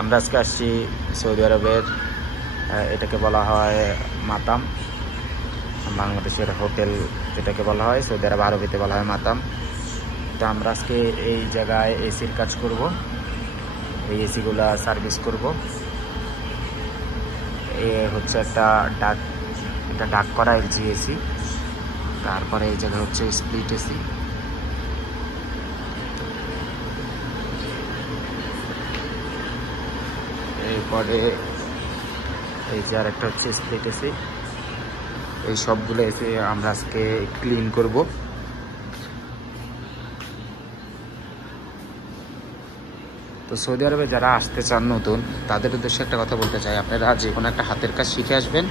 আমরা আজকে আসছি সৌদি আরবের, এটাকে বলা হয় মাতাম, বাংলাদেশের হোটেল যেটাকে বলা হয়, সৌদি আরব আরবিতে বলা হয় মাতাম। তো আমরা আজকে এই জায়গায় এসির কাজ করব, এই এসিগুলা সার্ভিস করব। এ হচ্ছে একটা ডাক করা এলজি এসি। তারপরে এই জায়গা হচ্ছে স্প্লিট এসি। এরপরে এই যে আরেকটা হচ্ছে স্প্লিট এসি। এই সবগুলো এসি আমরা আজকে ক্লিন করব। তো সৌদি আরবে যারা আসতে চান নতুন, তাদের উদ্দেশ্যে একটা কথা বলতে চাই, আপনারা যে কোনো একটা হাতের কাজ শিখে আসবেন,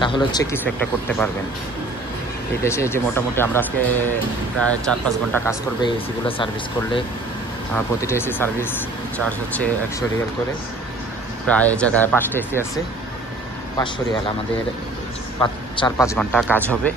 তাহলে হচ্ছে কিছু একটা করতে পারবেন। এই দেশে যে মোটামুটি আমরা আজকে প্রায় 4-5 ঘন্টা কাজ করবে এই এসিগুলো সার্ভিস করলে। প্রতিটা এসি সার্ভিস চার্জ হচ্ছে 100 রিয়াল করে। প্রায় জায়গায় 5টা এসি আছে, 500 রিয়াল। আমাদের 4-5 ঘন্টা কাজ হবে।